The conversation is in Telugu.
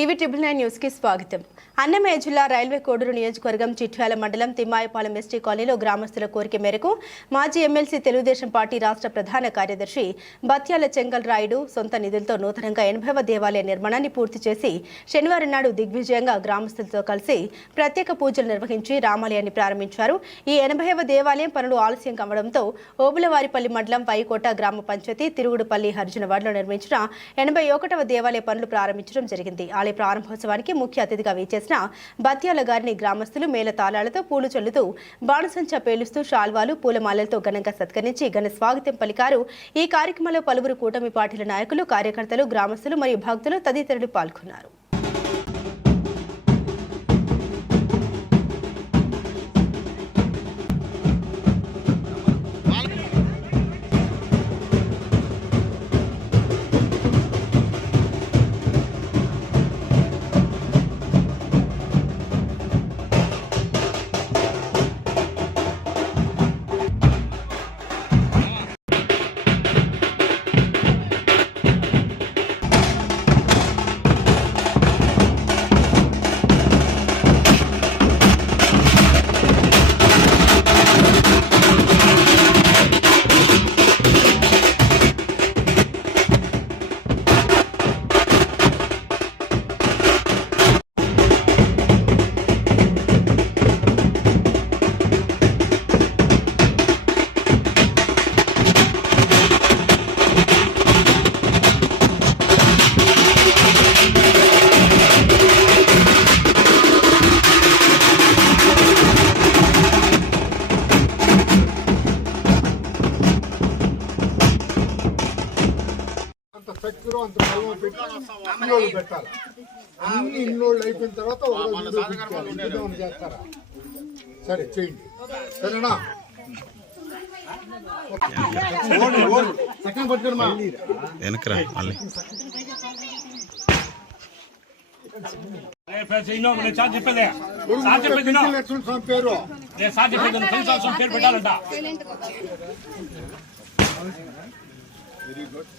టీవీ ట్రిపుల్ నైన్ న్యూస్కి స్వాగతం. అన్నమయ్య జిల్లా రైల్వే కోడూరు నియోజకవర్గం చిట్యాల మండలం తిమ్మాయపాలెం ఎస్టీ కాలనీలో గ్రామస్తుల కోరిక మేరకు మాజీ ఎమ్మెల్సీ తెలుగుదేశం పార్టీ రాష్ట్ర ప్రధాన కార్యదర్శి బత్యాల చెంగల్ రాయుడు సొంత నిధులతో నూతనంగా ఎనభైవ దేవాలయ నిర్మాణాన్ని పూర్తి చేసి శనివారం నాడు దిగ్విజయంగా గ్రామస్తులతో కలిసి ప్రత్యేక పూజలు నిర్వహించి రామాలయాన్ని ప్రారంభించారు. ఈ ఎనభైవ దేవాలయం పనులు ఆలస్యం కావడంతో ఓబులవారిపల్లి మండలం వైకోట గ్రామ పంచాయతీ తిరుగుడుపల్లి హర్జునవాడలో నిర్మించిన ఎనభై ఒకటవ దేవాలయ పనులు ప్రారంభించడం జరిగింది. ఆలయ ప్రారంభోత్సవానికి ముఖ్య అతిథిగా వేచేసిన బత్యాల గారిని గ్రామస్తులు మేళ తాళాలతో పూలు చల్లుతూ బాణసంచా పేలుస్తూ శాల్వాలు పూలమాలలతో ఘనంగా సత్కరించి ఘన స్వాగతం పలికారు. ఈ కార్యక్రమంలో పలువురు కూటమి పార్టీల నాయకులు కార్యకర్తలు గ్రామస్తులు మరియు భక్తులు తదితరులు పాల్గొన్నారు. చక్కెర అంత బెల్లం పెట్టి ఇన్నోళ్ళు పెట్టాలి. అన్ని ఇన్నోళ్ళు అయిపోయిన తర్వాత చేస్తారా? సరే చేయండి. సరేనా? ఓడి, ఓడి. చక్కగా పట్టుకోండి మా. వెనకరా మళ్ళీ. లక్ష్మణ స్వామి పేరు. నేను వెరీ గుడ్